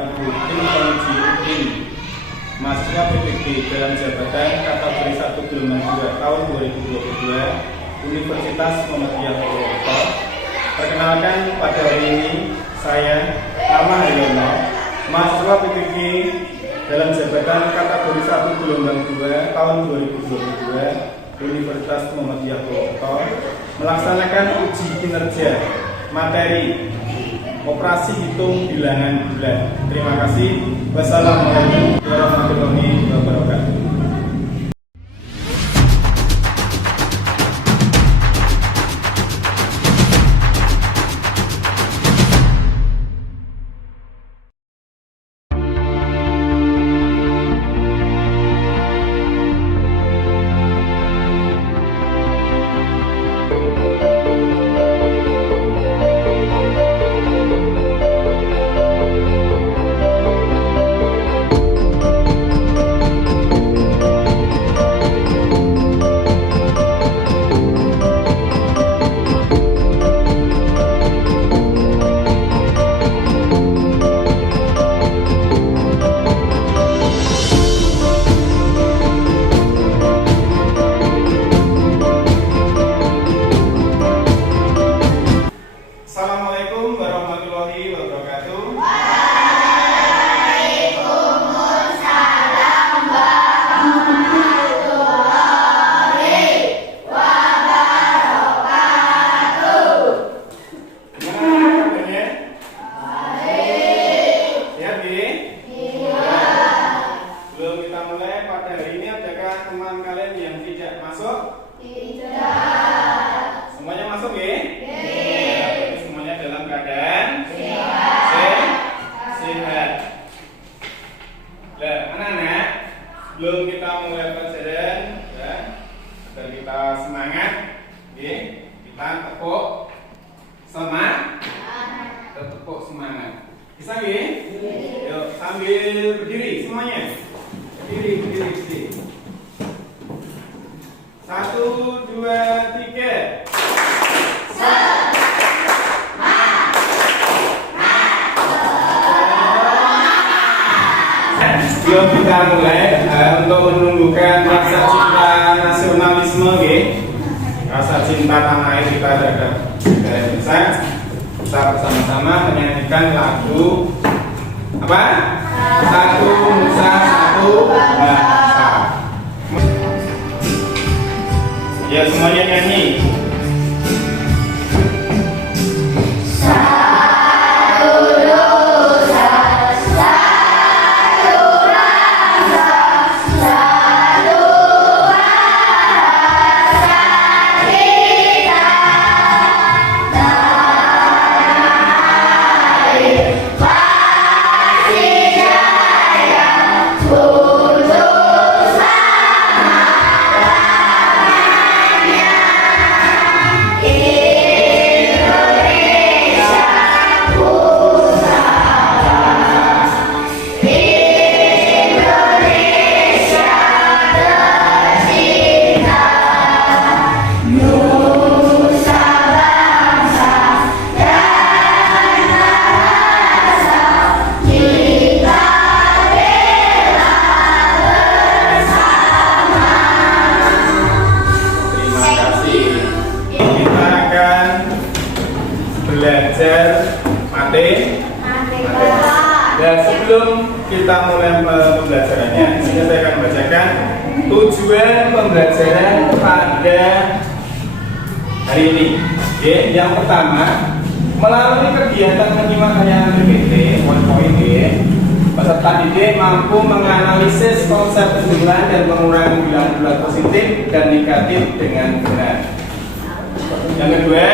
Ibu Tim Penguji mahasiswa PPG dalam jabatan kategori 1 gelombang 2 tahun 2022 Universitas Muhammadiyah Purwokerto. Perkenalkan, pada hari ini saya Rama Haryono, mahasiswa PPG dalam jabatan kategori 1 gelombang 2 tahun 2022 Universitas Muhammadiyah Purwokerto melaksanakan uji kinerja materi operasi hitung bilangan bulan. Terima kasih. Wassalamualaikum warahmatullahi wabarakatuh. Assalamualaikum warahmatullahi wabarakatuh. Waalaikumsalam warahmatullahi wabarakatuh. Gimana kabarnya? Baik. Sehat, Bi? Iya. Sebelum kita mulai pada hari ini, adakah teman kalian yang tidak masuk? Tidak. Semuanya masuk, ya? Semuanya dalam keadaan Sehat. sehat. Nah, anak-anak, sebelum kita mulai pelajaran, ya, agar kita semangat, ya, kita tepuk semangat. Bisa, ya? Yuk, sambil berdiri semuanya. Berdiri. 1, 2, 3. Sebelum kita mulai, untuk menumbuhkan rasa cinta nasionalisme, rasa cinta tanah air kita terhadap negara Indonesia, kita bersama-sama menyanyikan lagu apa? Satu Nusa Satu Bangsa. Ya, semuanya nyanyi. Belajar matematika. Dan sebelum kita mulai pembelajarannya, saya akan bacakan tujuan pembelajaran pada hari ini. Yang pertama, melalui kegiatan menyimak tayangan PPT, peserta didik mampu menganalisis konsep penjumlahan dan pengurangan bilangan bulat positif dan negatif dengan benar. Yang kedua,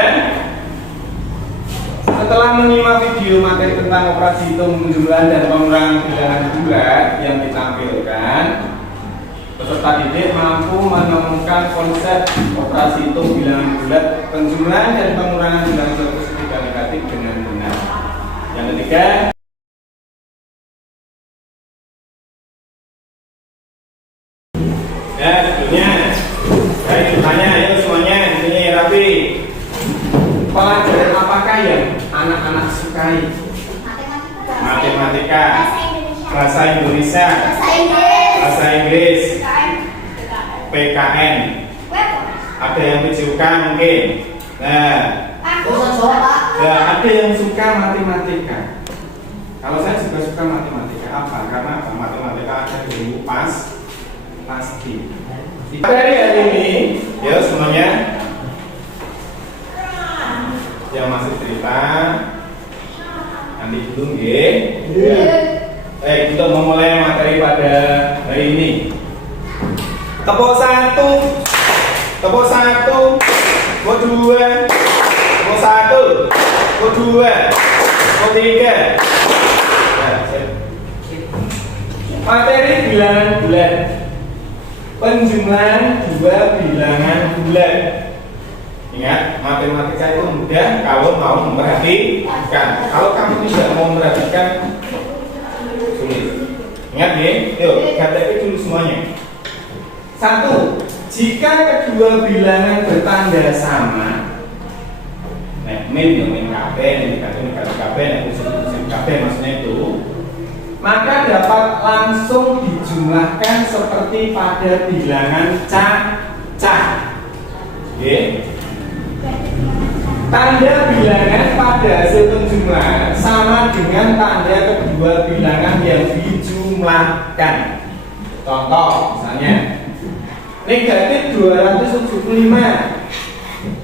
setelah menyimak video materi tentang operasi hitung penjumlahan dan pengurangan bilangan bulat yang ditampilkan, peserta didik mampu menemukan konsep operasi hitung bilangan bulat, penjumlahan dan pengurangan bilangan bulat positif dan negatif dengan benar. Yang ketiga, ya sebelumnya saya ditanya, ayo semuanya di sini rapi. Pelajaran apakah yang anak-anak sukai? Matematika. matematika, bahasa Indonesia, bahasa Inggris, PKN. Ada yang PJK mungkin. Nah, ada yang suka matematika. Kalau saya juga suka matematika. Apa? Karena apa? Matematika ada ilmu pasti. Dari hari ini, ya semuanya yang masih cerita nanti dulu untuk memulai materi pada hari ini. Tepuk 1, tepuk 1, tepuk 2, tepuk 1, tepuk 2, tepuk 3. Materi bilangan bulat, penjumlahan dua bilangan bulat. Ingat, matematika itu mudah kalau mau memperhatikan. Kalau kamu tidak mau memperhatikan, sulit. Ingat ya, yuk KTP dulu semuanya. 1. Jika kedua bilangan bertanda sama, nah min KB, KB maksudnya itu, maka dapat langsung dijumlahkan seperti pada bilangan cacah. Oke. Tanda bilangan pada hasil penjumlahan sama dengan tanda kedua bilangan yang dijumlahkan. Contoh misalnya negatif 275,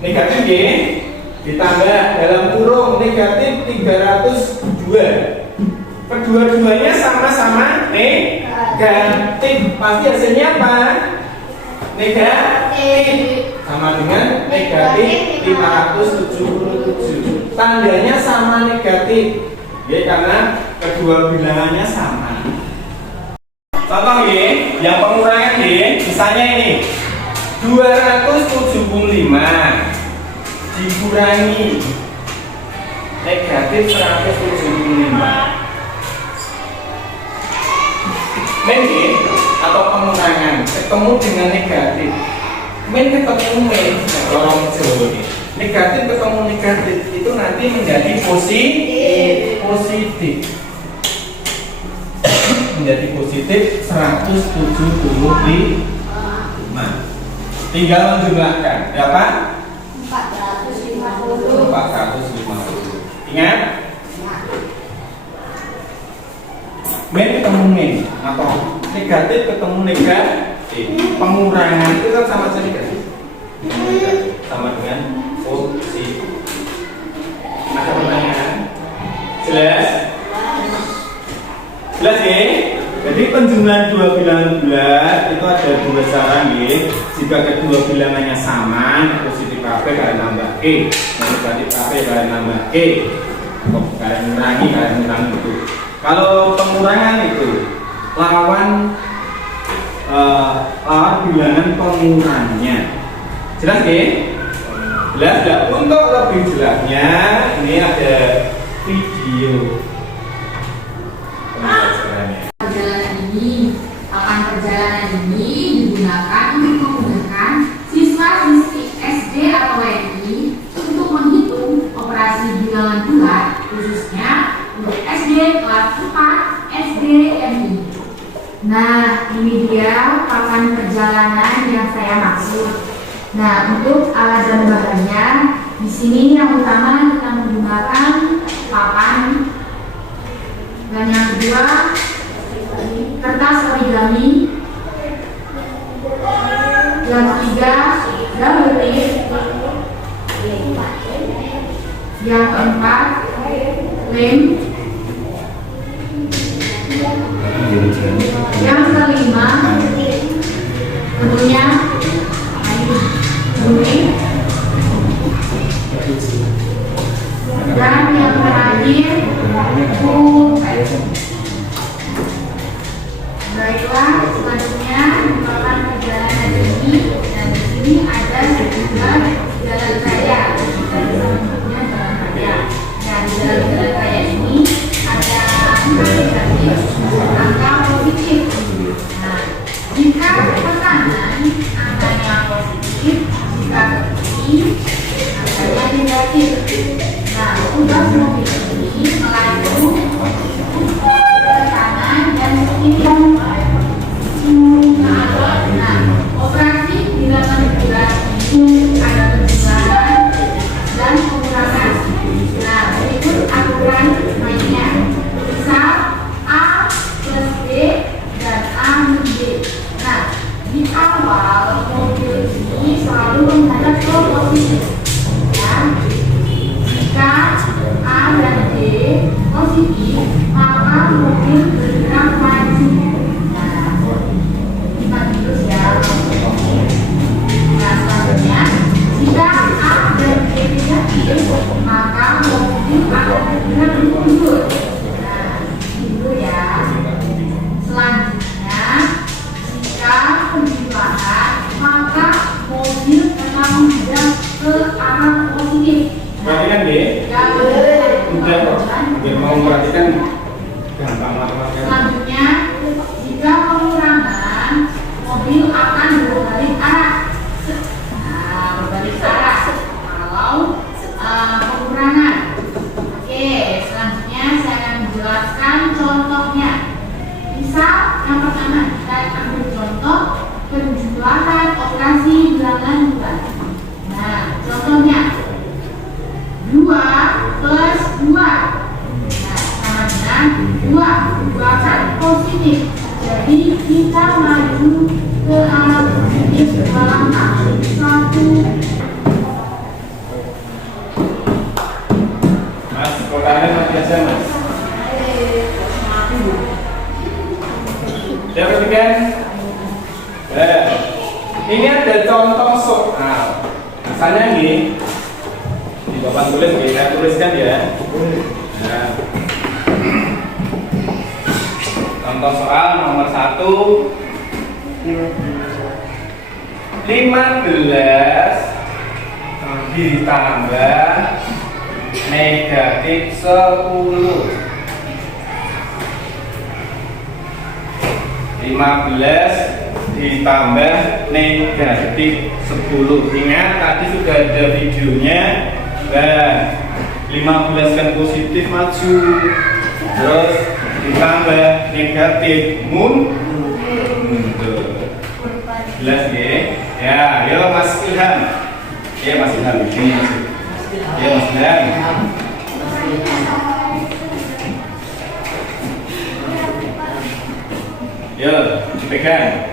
negatif Y ditambah dalam kurung negatif 302. Kedua-duanya sama-sama negatif. Pasti hasilnya apa? Negatif. Sama dengan negatif 577. Tandanya sama negatif. Ya, karena kedua bilangannya sama. Contoh ya, yang pengurangan ya, misalnya ini 275 dikurangi negatif 175. Min atau pengurangan ketemu dengan negatif. Min ketemu min, orang Jawa ini. Negatif ketemu negatif itu nanti menjadi positif. Menjadi positif 175. Tinggal menjumlahkan berapa? 450. Ingat? Min ketemu min atau negatif ketemu negatif, pengurangan itu kan sama saja negatif, sama dengan positif. Ada pertanyaan? Jelas? Jelas ya? Jadi penjumlahan dua bilangan bulat itu ada dua cara ya. Jika kedua bilangannya sama, positif KB kalian nambah E, negatif KB kalian nambah E, kalian mengurangi itu. Kalau pengurangan itu lawan bilangan pengurangannya. Jelas ya? Jelas ya? Untuk lebih jelasnya ini ada video pembelajarannya. Papan perjalanan ini digunakan untuk memudahkan siswa-siswi SD atau WNI untuk menghitung operasi bilangan bulat, khususnya untuk SD kelas 4 SD MI. Nah, ini dia papan perjalanan yang saya maksud. Nah, untuk alat dan bahannya, di sini yang utama kita menggunakan papan, dan yang kedua kertas origami, yang ketiga double tape, yang keempat lem, yang kelima tentunya gunting, dan yang terakhir pulpen. Baiklah, selanjutnya papan perjalanan ini, dan di sini ada sejumlah jalan raya. Selanjutnya jalan raya. Dan jalan raya ini ada angka negatif, angka positif. Nah, jika tekanan pertama kita ambil contoh penjumlahan operasi bilangan bulan. Nah, contohnya 2 plus 2. Nah, sama dengan 2 kali positif. Jadi kita maju ke arah positif dalam angka 1. Mas, kotaknya masih biasa mas. Siap perhatikan. Ini ada contoh soal. Misalnya nih, di papan tulis nih, saya tuliskan ya. Nah, contoh soal nomor 1, 15 ditambah negatif 10. 15 ditambah negatif 10. Ingat tadi sudah ada videonya. Nah, 15 kan positif maju, terus ditambah negatif mundur. Jelas ya? Ya, yo Mas Ilham. Ya Mas Ilham ini. Ya Mas Ilham. Yo, dipegang.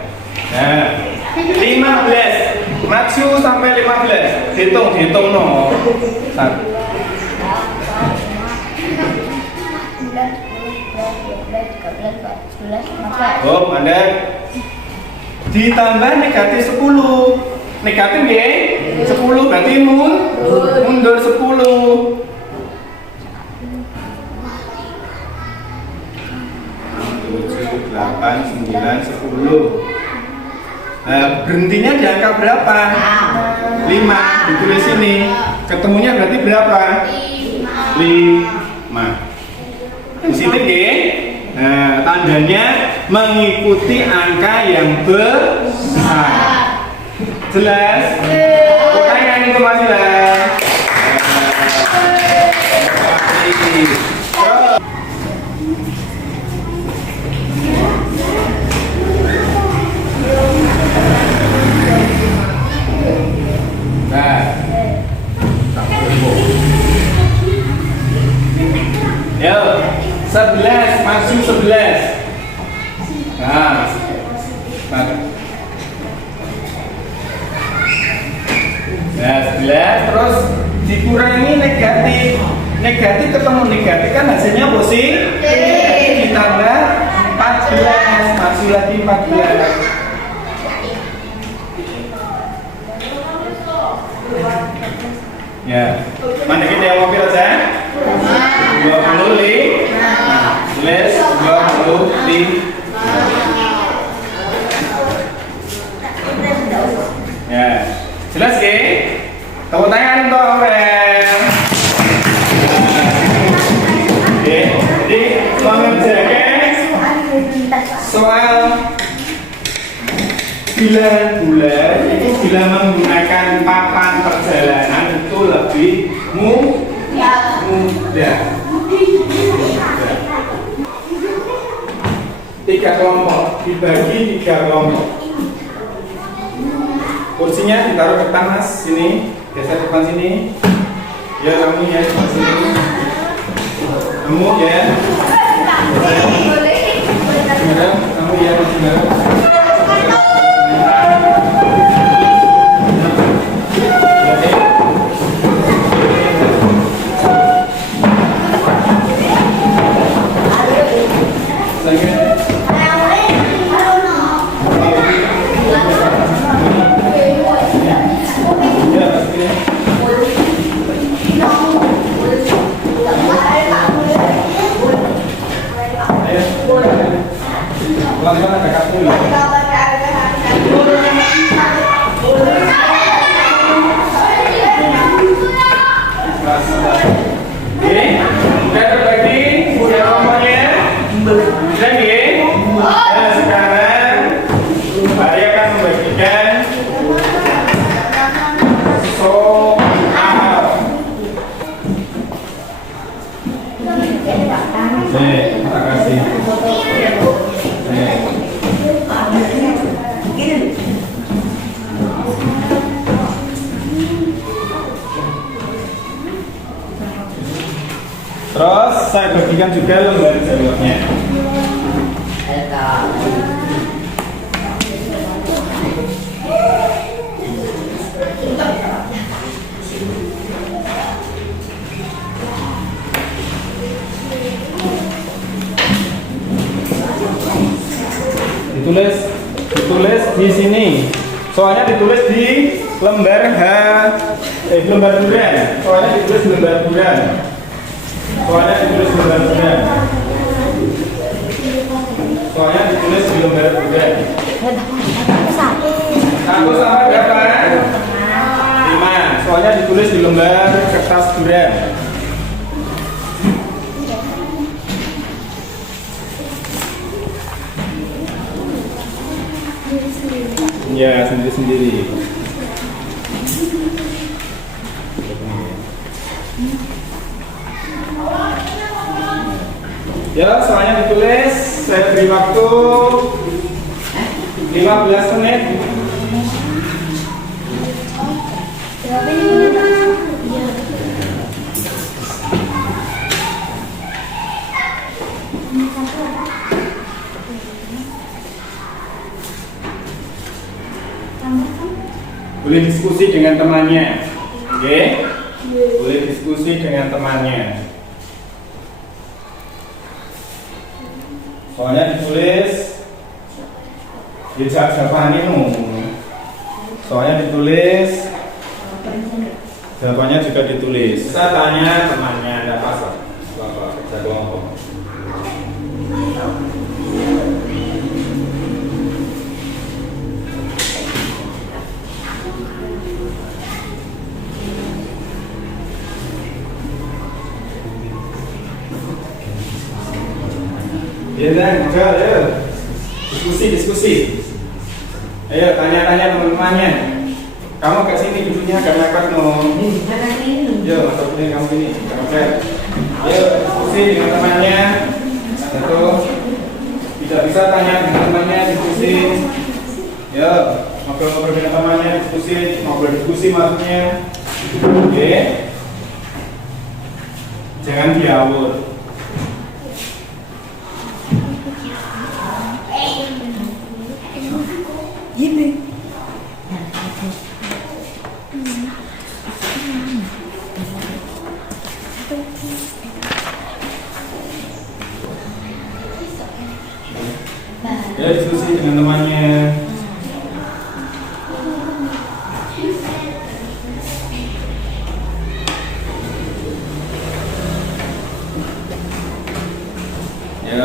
Nah, 15 maju sampai 15. Hitung no. 1. 11, 12, 13, 14, 15. Oh, Anda ditambah negatif 10. Negatif ya? 10 berarti mundur 10. 7, 8, 9, 10. Nah, berhentinya di angka berapa? 5. Ditulis sini. Ketemunya berarti berapa? 5. Positif ya? Nah, tandanya mengikuti angka yang besar. Jelas? Pertanyaan itu masih lah. Yo, 11 masuk 11. Nah, nah 11 terus dikurangi negatif. Negatif ketemu negatif kan hasilnya positif. Ditambah 14 masuk lagi 14. Ya, mana kita yang mobil aja? 25. Tulis 25. Ya, jelas ke? Tepuk tangan untuk Aurel. Oke, jadi mengerjakan soal bilangan bulan itu bila menggunakan papan perjalanan itu lebih mudah. 3 kelompok dibagi 3 kelompok. Kursinya ditaruh ke tanah sini, geser depan sini. Ya kamu ya depan sini. Kamu ya. Kamu ya masih terima kasih. saya bagikan juga lembar jawabnya. Ditulis di sini. Soalnya ditulis di lembar lembar bulan. Soalnya ditulis di lembar bulan. Soalnya ditulis di lembar bulan. Soalnya ditulis di lembar bulan. Satu sama berapa? 5. Soalnya ditulis di lembar kertas bulan. Ya, sendiri-sendiri. Ya, soalnya ditulis. Saya beri waktu 15 menit. Boleh diskusi dengan temannya, oke? Boleh diskusi dengan temannya. Soalnya ditulis di jawabannya soalnya ditulis, jawabannya juga ditulis. Saya tanya temannya, ada apa? Kerja kelompok. Ya dan ayo diskusi. Ayo tanya-tanya teman-temannya. Kamu ke sini duduknya agak mepet Yo masuk ini kamu sini. Oke. Ayo diskusi dengan temannya. Satu. Tidak bisa tanya dengan temannya, diskusi. Yo ngobrol-ngobrol dengan temannya, ngobrol diskusi maksudnya. Oke. Jangan diawur. Ya diskusi dengan temannya. Ya.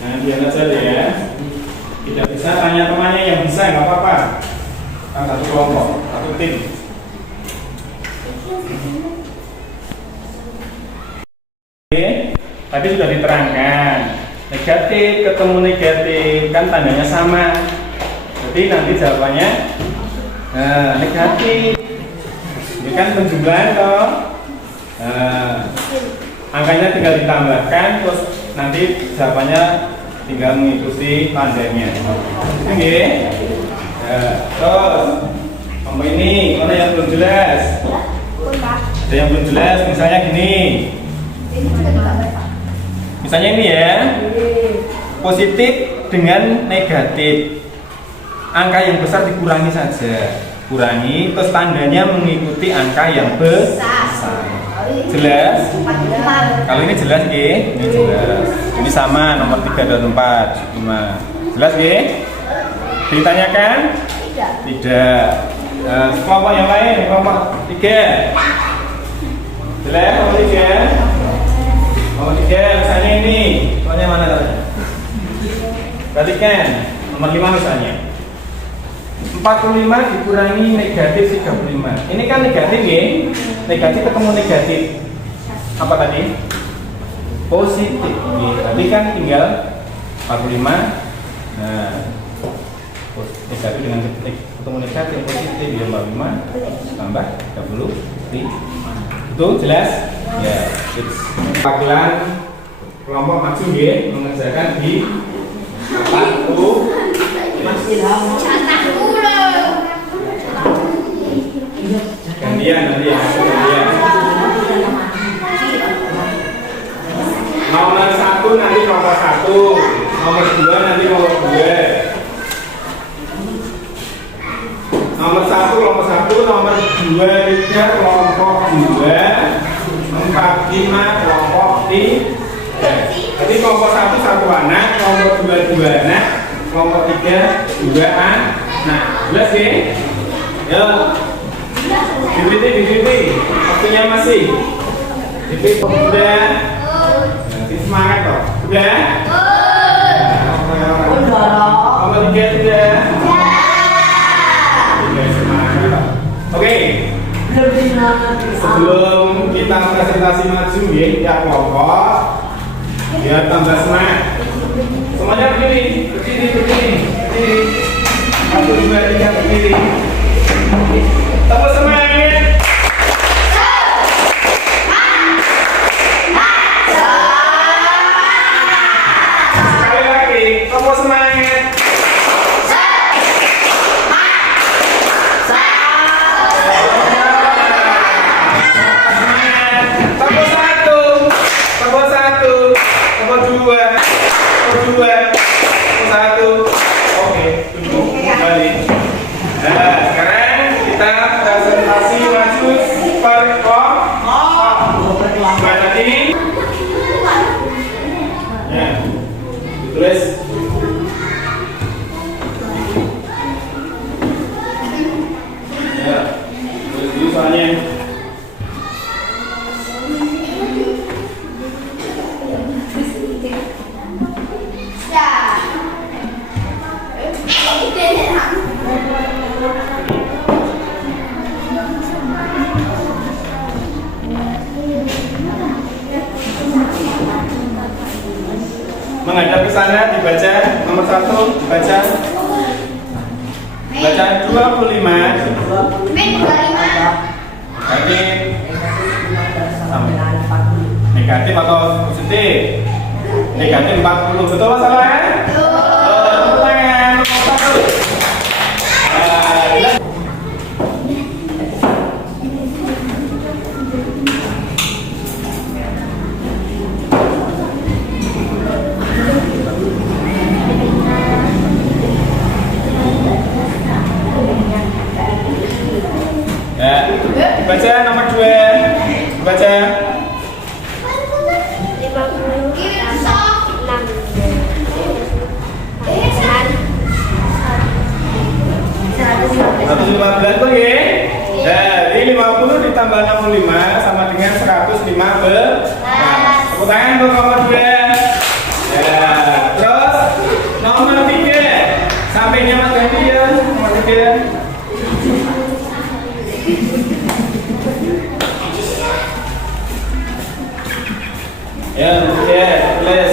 Nah, biar aja deh ya. Tidak bisa tanya temannya, yang bisa nggak apa-apa. Kan satu kelompok, satu tim. Oke, tadi sudah diterangkan. Negatif ketemu negatif kan tandanya sama. Jadi nanti jawabannya negatif. Ini kan penjumlahan toh. Angkanya tinggal ditambahkan, terus nanti jawabannya tinggal mengikuti tandanya. Oke. Terus sama ini mana yang belum jelas? Ada yang belum jelas, misalnya gini. Misalnya ini ya, positif dengan negatif. Angka yang besar dikurangi saja. Kurangi, terus tandanya mengikuti angka yang besar. Jelas? Kalau ini jelas ya? Ini jelas. Ini sama nomor 3 dan 4, 5. Jelas ya? Ditanyakan? Tidak. Kelompok yang lain, kelompok 3. Jelas nomor 3? Nomor 3 misalnya ini. Soalnya mana tadi? Perhatikan nomor 5 misalnya. 45 dikurangi negatif 35. Ini kan negatif ya? Negatif ketemu negatif. Apa tadi? Positif. Tadi kan tinggal 45. Nah, negatif dengan ketemu negatif positif ya 45 tambah 35. Itu jelas? Ya. Pagelan kelompok maju ya mengerjakan di satu masih lama. Ganti gantian nanti ya. Gantian. Nomor 1 nanti nomor 1, nomor 2 nanti nomor 2. Nomor 1 kelompok 1, nomor 2 3 kelompok 2, 4 5 kelompok 3. Jadi kelompok 1 1 anak, kelompok 2 2 anak, kelompok 3 2 anak. Jelas ya? Ya. Dipiti. Waktunya masih. Dipiti udah. Nanti semangat toh. Udah? Nomor 3 udah. Oke, sebelum kita presentasi maju ya, tiap kelompok biar tambah semangat. Semuanya berdiri. 1, 2, 3 berdiri. Tepuk semangat. Sekali lagi, tepuk semangat. Oke, duduk kembali. Nah, sekarang kita presentasi maju per kelompok. Tadi, ya, tulis. Ya, tulis dulu soalnya. Menghadap ke sana, dibaca nomor 1, dibaca 25. Negatif atau positif? Negatif 40. Betul apa salah? Tepuk tangan. Baca nomor 2. Baca. Satu 15 tuh ya. Dari 50 ditambah 65 sama dengan 115. Tepuk tangan untuk nomor 2. Ya, terus nomor 3. Sampingnya Mas Ganti ya, nomor 3. Ya, tulis.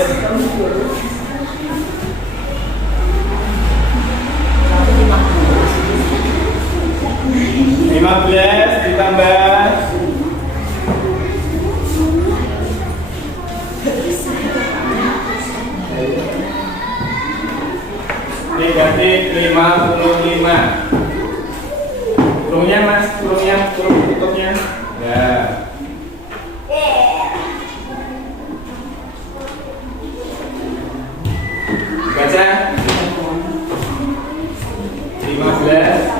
15 ditambah negatif 55. Kurungnya Mas, kurung tutupnya. Ya. Baca 15.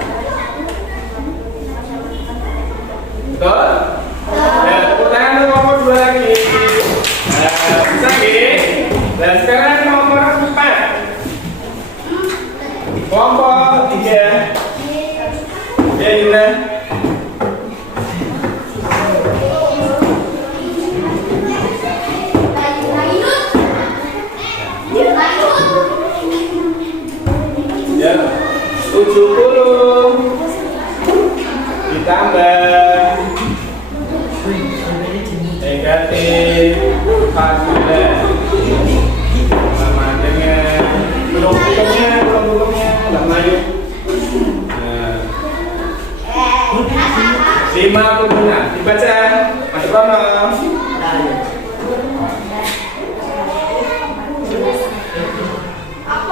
Betul? Ya, tepuk tangan untuk nomor 2 lagi. Nah, bisa lagi. Dan sekarang nomor 4. Kelompok 3. Ya, Yunda. Ya, 70 ditambah negatif 14 sama dengan belum-belumnya nggak maju. 56 dibaca Mas Rono.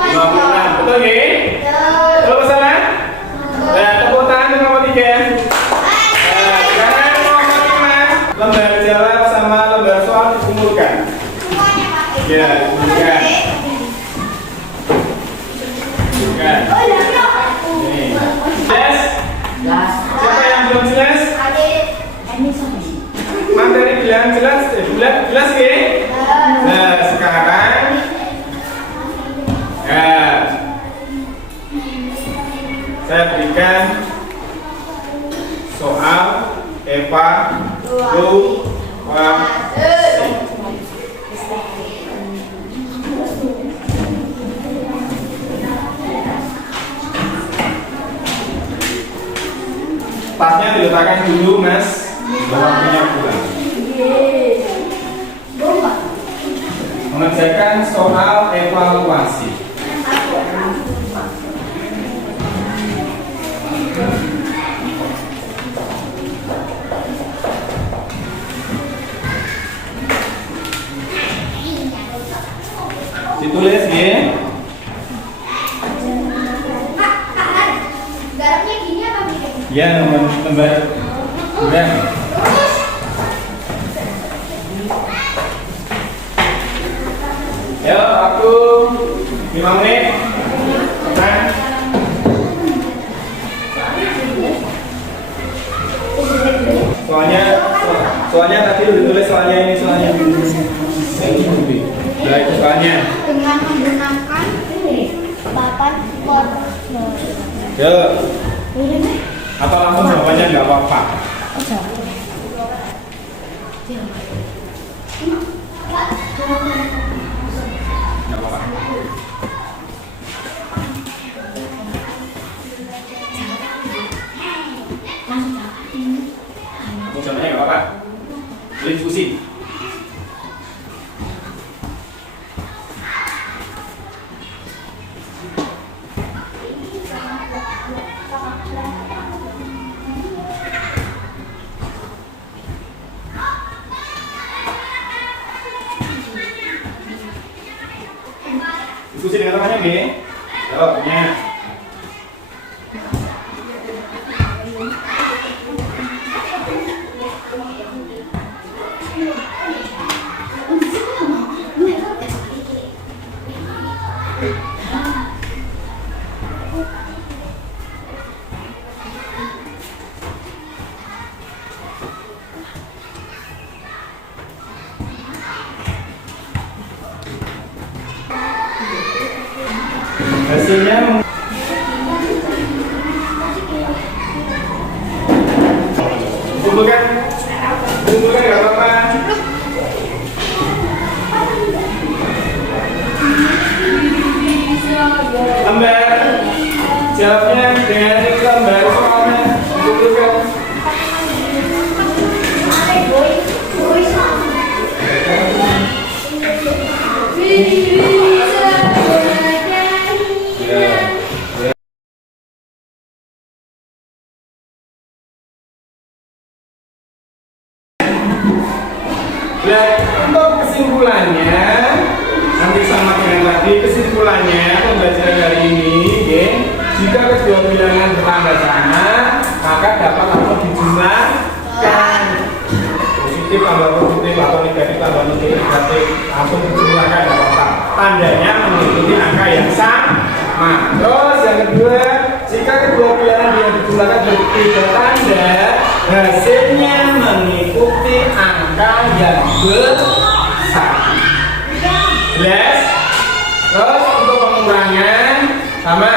56 betul nggih? Betul salah? Nah, tepuk tangan untuk nomor 3. kumpulkan. Ya, kumpulkan. Kumpulkan. Ini. Jelas? Siapa yang belum jelas? Materi bilang jelas, jelas ya? Nah, sekarang ya, saya berikan soal evaluasi. Tasnya diletakkan dulu, Mas. Waktunya pulang. Mengerjakan soal evaluasi. Ditulis ya. Garamnya gini apa gini? Ya, lembar. Udah. Ya, aku 5 menit. Tenang. Soalnya tadi udah ditulis soalnya ini soalnya. Nah, itu soalnya. Dengan menggunakan papan warna. Ya. Atau langsung jawabannya nggak apa-apa. Nggak apa-apa. Mau jawabannya nggak apa-apa. Boleh diskusi. Diskusi dengan temannya, B. Jawabnya. Hasilnya kumpulkan nggak apa-apa. Lembar jawabnya dengan lembar soalnya kumpulkan. Nah, untuk kesimpulannya nanti sama dengan tadi kesimpulannya pembelajaran hari ini ya, jika kedua bilangan bertambah sama maka dapat langsung dijumlahkan positif tambah positif atau negatif tambah negatif langsung dijumlahkan dapat tandanya mengikuti angka yang sama. Terus yang kedua, jika kedua bilangan yang dijumlahkan berbeda tanda hasilnya mengikuti angka yang besar. Jelas? Terus untuk pengurangan sama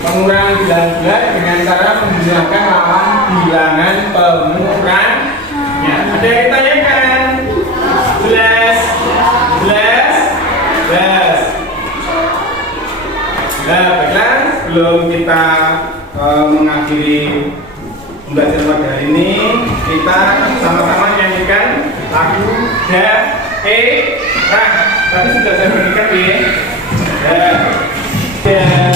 pengurangan bilangan dengan cara menggunakan lawan bilangan pengurangnya. Ada yang ditanyakan? Jelas? Jelas? Jelas? Nah, baiklah, sebelum kita mengakhiri pembelajaran pada hari ini, kita sama-sama nyanyikan lagu Daerah. Tadi sudah saya berikan ya. Yeah.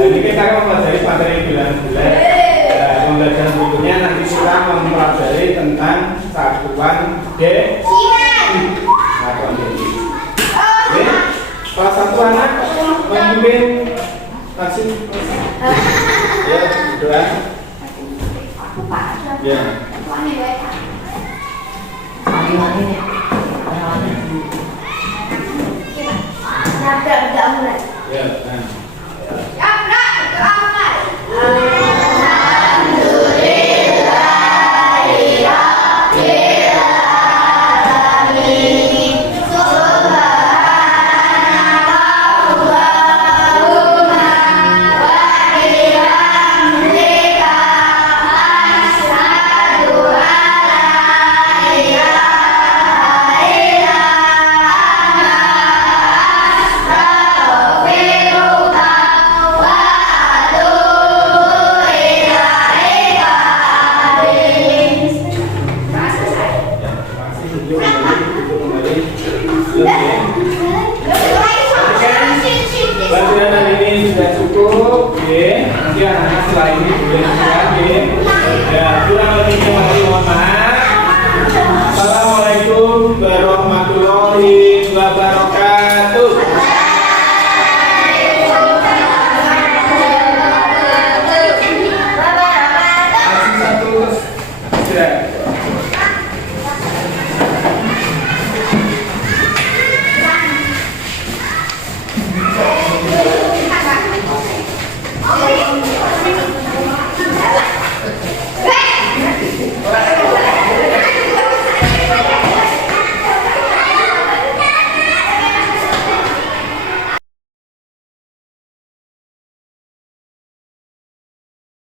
Jadi kita akan mempelajari materi bilangan bulat. Pembelajaran berikutnya nanti kita mempelajari tentang satuan satuan desis. Oke, salah satu anak memimpin kasih ya doa. Ya. Ya, nah. Pelajaran hari ini sudah cukup, nanti anak-anak setelah ini boleh istirahat, ya kurang lebihnya mohon maaf. Assalamualaikum warahmatullahi